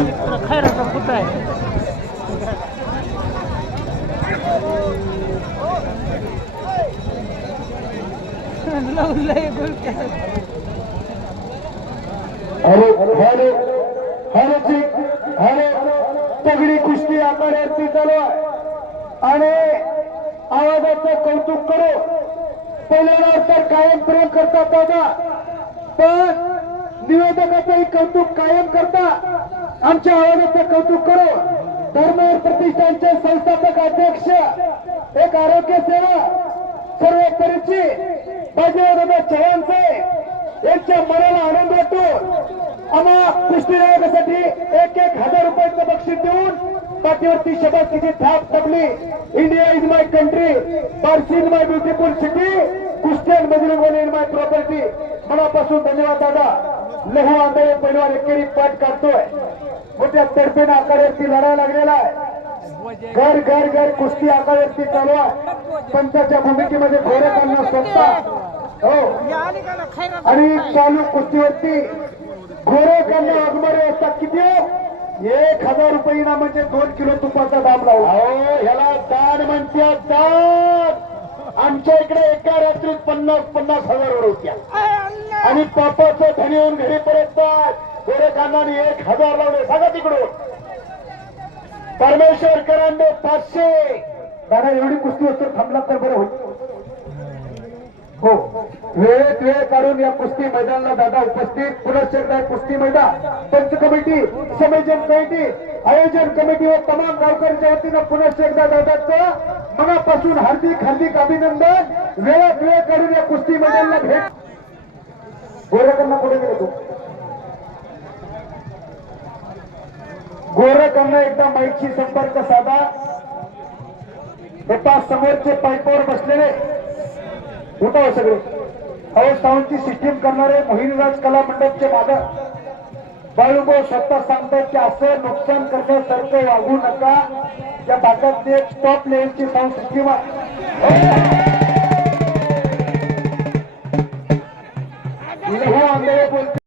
खैराचा कुठं आहे. लवलंय हॅलो हॅलो हॅलो हॅलो तगडी कुस्ती आखाड्यावरती चालू आहे आणि आवाजाचं कौतुक करू. पहिल्यांदा तर कायम प्रेम करतात दादा. पण निवेदकाचंही कौतुक कायम करता आमच्या आवाजाचं कौतुक करू. धर्मवीर प्रतिष्ठानचे संस्थापक अध्यक्ष एक आरोग्य सेवा सर्व परिचित बाजीराव चव्हाणचे यांच्या मनाला आनंद वाटतो. आम्हा कुस्ती एक एक हजार रुपयाचं बक्षीस देऊन पाठीवरती शबासकीची थाप टाकली India is my country Barshi is my beautiful city कुस्ती बजरंग इज माय प्रॉपर्टी मनापासून धन्यवाद दादा. लहू आंधळे पैलवान एकेरी पाठ काढतोय. मोठ्या तडफेनं आखाड्यावरती लढा लागलेला आहे. घर घर घर कुस्ती आखाड्यावरती चालू आहे. पंचाच्या भूमिकेमध्ये घोडकांना स्वतः हो. आणि चालू कुस्तीवरती घोडकांना वाघमारे असतात. किती हो? एक हजार रुपये ना म्हणजे दोन किलो तुपाचा दाम लावला. हो ह्याला दान म्हणतात दान आमच्या इकडे एका रात्रीत पन्नास पन्नास हजार उडवत्या आणि पापाचं धनी होऊन घरी परततात. गोरेखांना एक हजार लावले सांगा तिकडून. परमेश्वर करांडे पाचशे. दादा एवढी कुस्ती असतो थांबला तर बरं होईल. हो. वेळेत वेळ काढून या कुस्ती मैदानाला दादा उपस्थित. पुनश्च एकदा कुस्ती मैदान. पंच कमिटी संयोजन कमिटी आयोजन कमिटी व तमाम गावकऱ्यांच्या वतीनं पुनश्च एकदा दादाचं मनापासून हार्दिक हार्दिक अभिनंदन. वेळात वेळ काढून या कुस्ती मैदानाला भेट. गोरकांना कुठे गेलो गोरखांना एकदा माईकशी संपर्क साधा. हे पाच समोरचे पाईपावर बसलेले. उठा सगळे. अहो साऊंडची सिस्टीम करणारे मोहिनीराज कला मंडपचे मालक. बाळूभाऊ स्वतः सांगतात की असं नुकसान करण्यासारखं वागू नका. या भागात एक टॉप लेवलची साऊंड सिस्टीम आहे.